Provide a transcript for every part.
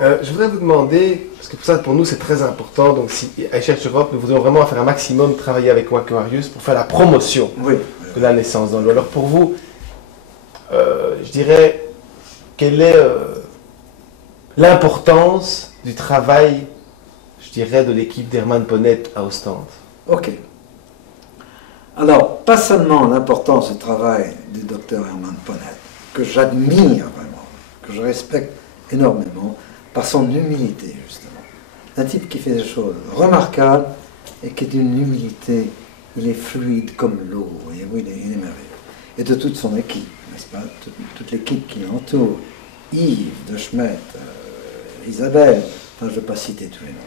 Je voudrais vous demander, parce que pour ça, pour nous, c'est très important, donc si à Church Europe, nous voudrions vraiment faire un maximum travailler avec Aquarius pour faire la promotion de la naissance dans l'eau. Alors pour vous, je dirais, quelle est l'importance du travail, je dirais, de l'équipe d'Herman Ponnet à Ostende? Ok. Alors, pas seulement l'importance du travail du docteur Herman Ponnet, que j'admire vraiment, que je respecte énormément, par son humilité, justement. Un type qui fait des choses remarquables et qui est d'une humilité, il est fluide comme l'eau, voyez-vous, il est merveilleux. Et de toute son équipe, n'est-ce pas, toute l'équipe qui l'entoure, Yves, De Schmet, Isabelle, enfin je ne vais pas citer tous les noms,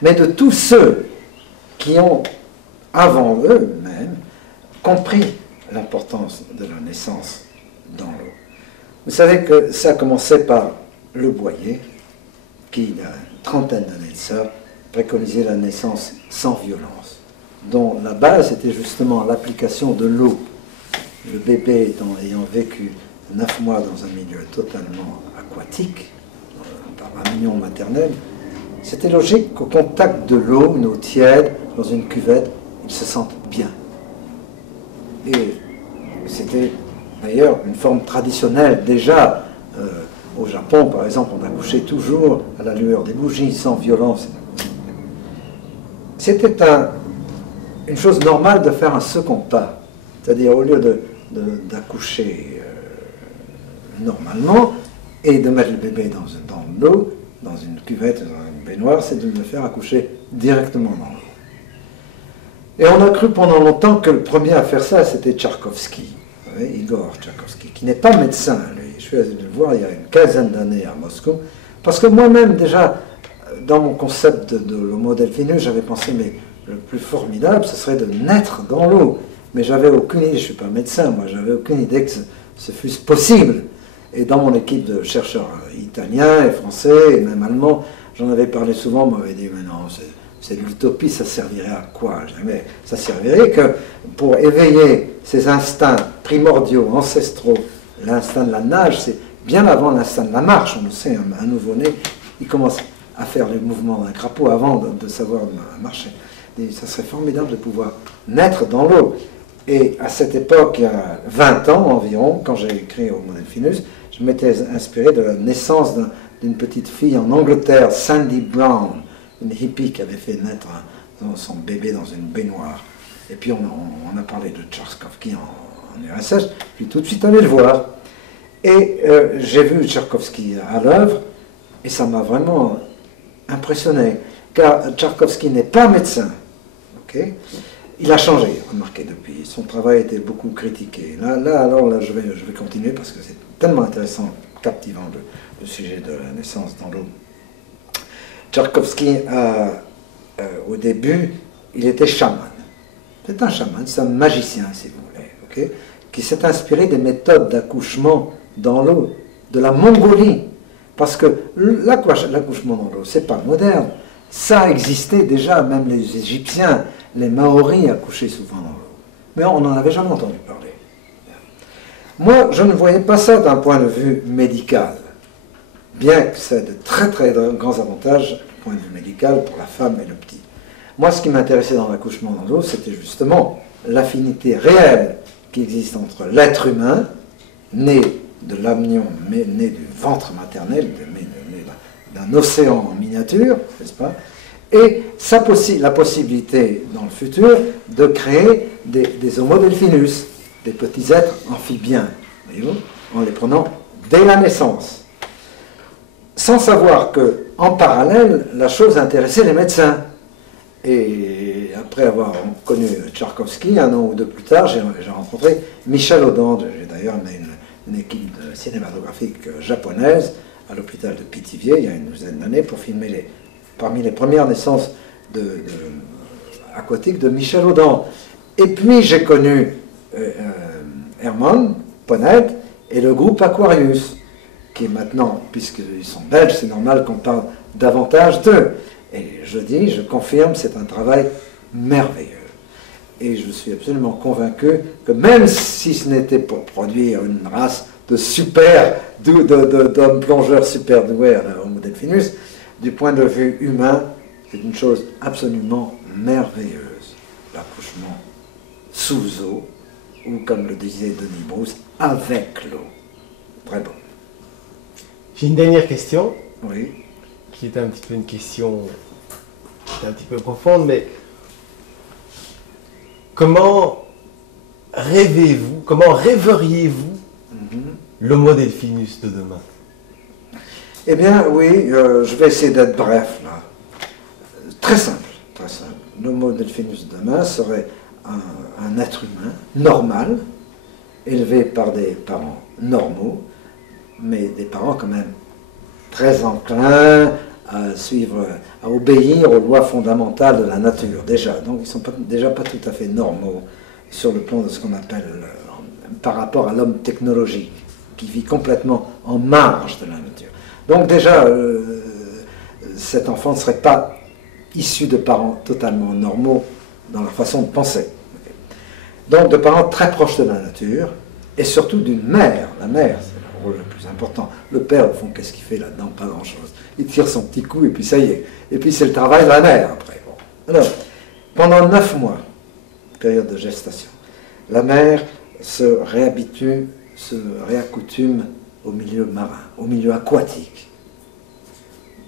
mais de tous ceux qui ont, avant eux-mêmes, compris l'importance de la naissance dans l'eau. Vous savez que ça a commencé par Le Boyer, qui, il y a une trentaine d'années de ça, préconisait la naissance sans violence, dont la base était justement l'application de l'eau. Le bébé ayant vécu 9 mois dans un milieu totalement aquatique, par un union maternelle, c'était logique qu'au contact de l'eau, une eau tiède, dans une cuvette, il se sente bien. Et c'était d'ailleurs une forme traditionnelle déjà. Au Japon, par exemple, on accouchait toujours à la lueur des bougies, sans violence. C'était une chose normale de faire un second pas. C'est-à-dire, au lieu d'accoucher normalement et de mettre le bébé dans l'eau, dans une cuvette, dans une baignoire, c'est de le faire accoucher directement dans l'eau. Et on a cru pendant longtemps que le premier à faire ça, c'était Tchaïkovski, Igor Tchaïkovski, qui n'est pas médecin, lui. Je suis allé le voir il y a une quinzaine d'années à Moscou, parce que moi-même, déjà, dans mon concept de l'Homo delphinus, j'avais pensé, mais le plus formidable, ce serait de naître dans l'eau. Mais j'avais aucune idée, je ne suis pas médecin, moi, j'avais aucune idée que ce fût possible. Et dans mon équipe de chercheurs italiens et français, et même allemands, j'en avais parlé souvent, on m'avait dit, mais non, c'est de l'utopie, ça servirait à quoi? Mais ça servirait que pour éveiller ces instincts primordiaux, ancestraux. L'instinct de la nage, c'est bien avant l'instinct de la marche. On le sait, un nouveau-né, il commence à faire les mouvements d'un crapaud avant de savoir marcher. Et ça serait formidable de pouvoir naître dans l'eau. Et à cette époque, il y a 20 ans environ, quand j'ai écrit Homo delphinus, je m'étais inspiré de la naissance d'une petite fille en Angleterre, Sandy Brown, une hippie qui avait fait naître son bébé dans une baignoire. Et puis on a parlé de Tchaïkovski en URSS, puis tout de suite allé le voir. Et j'ai vu Tchaïkovski à l'œuvre, et ça m'a vraiment impressionné, car Tchaïkovski n'est pas médecin. Okay, il a changé, remarquez, depuis. Son travail était beaucoup critiqué. Là, je vais continuer, parce que c'est tellement intéressant, captivant, le sujet de la naissance dans l'eau. Tchaïkovski, au début, il était chaman. C'est un chaman, c'est un magicien, si vous voulez, okay, qui s'est inspiré des méthodes d'accouchement dans l'eau de la Mongolie. Parce que l'accouchement dans l'eau, c'est pas moderne. Ça existait déjà, même les Égyptiens, les Maoris accouchaient souvent dans l'eau. Mais on n'en avait jamais entendu parler. Moi, je ne voyais pas ça d'un point de vue médical. Bien que ça ait de très très grands avantages du point de vue médical pour la femme et le petit. Moi, ce qui m'intéressait dans l'accouchement dans l'eau, c'était justement l'affinité réelle qui existe entre l'être humain, né de l'amnion, né du ventre maternel, né d'un océan en miniature, n'est-ce pas, et la possibilité dans le futur de créer des Homo delphinus, des petits êtres amphibiens, voyez-vous, en les prenant dès la naissance. Sans savoir que, en parallèle, la chose intéressait les médecins. Et après avoir connu Tchaïkovski, un an ou deux plus tard, j'ai rencontré Michel Audin. J'ai d'ailleurs une équipe cinématographique japonaise à l'hôpital de Pithiviers il y a une douzaine d'années pour filmer parmi les premières naissances aquatiques de Michel Audin. Et puis j'ai connu Herman Ponnet et le groupe Aquarius, qui est maintenant, puisqu'ils sont belges, c'est normal qu'on parle davantage d'eux. Et je confirme, c'est un travail merveilleux. Et je suis absolument convaincu que même si ce n'était pour produire une race d'hommes plongeurs super doués à la Homo delphinus, du point de vue humain, c'est une chose absolument merveilleuse. L'accouchement sous eau, ou comme le disait Denis Brousse, avec l'eau. Très bon. J'ai une dernière question, Oui. qui est un petit peu une question qui est un petit peu profonde, mais comment rêvez-vous, comment rêveriez-vous l'Homo delphinus de demain? Eh bien, oui, je vais essayer d'être bref, là. Très simple, très simple. L'Homo delphinus de demain serait un être humain normal, élevé par des parents normaux, mais des parents quand même très enclins à suivre, à obéir aux lois fondamentales de la nature, déjà. Donc ils ne sont déjà pas tout à fait normaux sur le plan de ce qu'on appelle, par rapport à l'homme technologique, qui vit complètement en marge de la nature. Donc déjà, cet enfant ne serait pas issu de parents totalement normaux dans leur façon de penser. Donc de parents très proches de la nature, et surtout d'une mère. La mère, c'est le rôle le plus important. Le père, au fond, qu'est-ce qu'il fait là-dedans? Pas grand-chose. Il tire son petit coup, et puis ça y est. Et puis c'est le travail de la mère, après. Bon. Alors, pendant 9 mois, période de gestation, la mère se réhabitue, se réaccoutume au milieu marin, au milieu aquatique.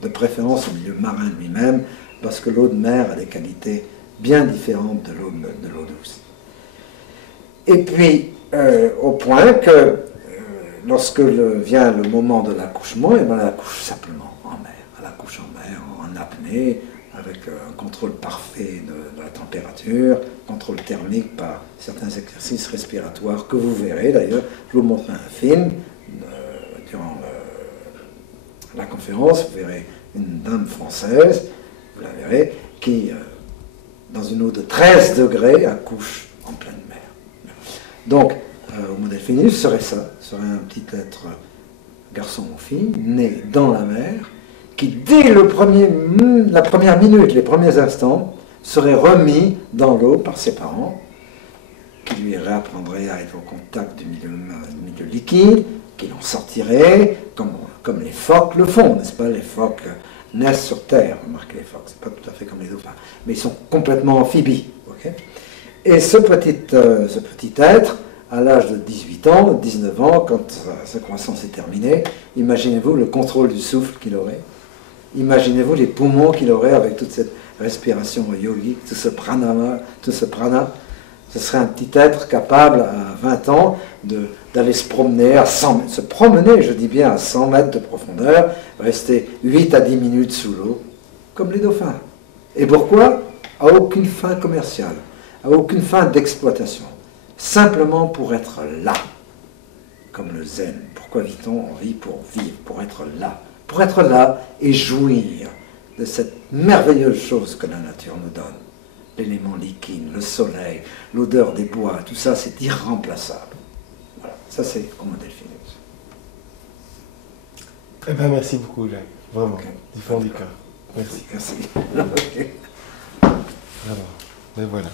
De préférence au milieu marin lui-même, parce que l'eau de mer a des qualités bien différentes de l'eau douce. Et puis, au point que lorsque vient le moment de l'accouchement, elle accouche simplement en mer. Elle accouche en mer, en apnée, avec un contrôle parfait de la température, contrôle thermique par certains exercices respiratoires que vous verrez d'ailleurs. Je vous montre un film durant la conférence. Vous verrez une dame française, vous la verrez, qui, dans une eau de 13 degrés, accouche en pleine mer. Donc, Homo delphinus serait ça, serait un petit être, garçon ou fille, né dans la mer, qui dès la première minute, les premiers instants, serait remis dans l'eau par ses parents, qui lui réapprendraient à être au contact du milieu liquide, qui l'en sortiraient, comme les phoques le font, n'est-ce pas? Les phoques naissent sur Terre, remarquez les phoques, c'est pas tout à fait comme les dauphins, mais ils sont complètement amphibies. Okay. Et ce petit être, à l'âge de 18 ans, 19 ans, quand sa croissance est terminée, imaginez-vous le contrôle du souffle qu'il aurait. Imaginez-vous les poumons qu'il aurait avec toute cette respiration yogique, tout ce prana. Ce serait un petit être capable, à 20 ans, d'aller se promener à 100 mètres. Se promener, je dis bien, à 100 mètres de profondeur, rester 8 à 10 minutes sous l'eau, comme les dauphins. Et pourquoi? À aucune fin commerciale, à aucune fin d'exploitation. Simplement pour être là, comme le zen. Pourquoi vit-on? On vit pour vivre, pour être là. Pour être là et jouir de cette merveilleuse chose que la nature nous donne. L'élément liquide, le soleil, l'odeur des bois, tout ça c'est irremplaçable. Voilà, ça c'est Homo delphinus. Eh bien merci beaucoup Jacques, vraiment, Okay. du fond du cœur. Merci. Merci. Okay. Alors, et voilà.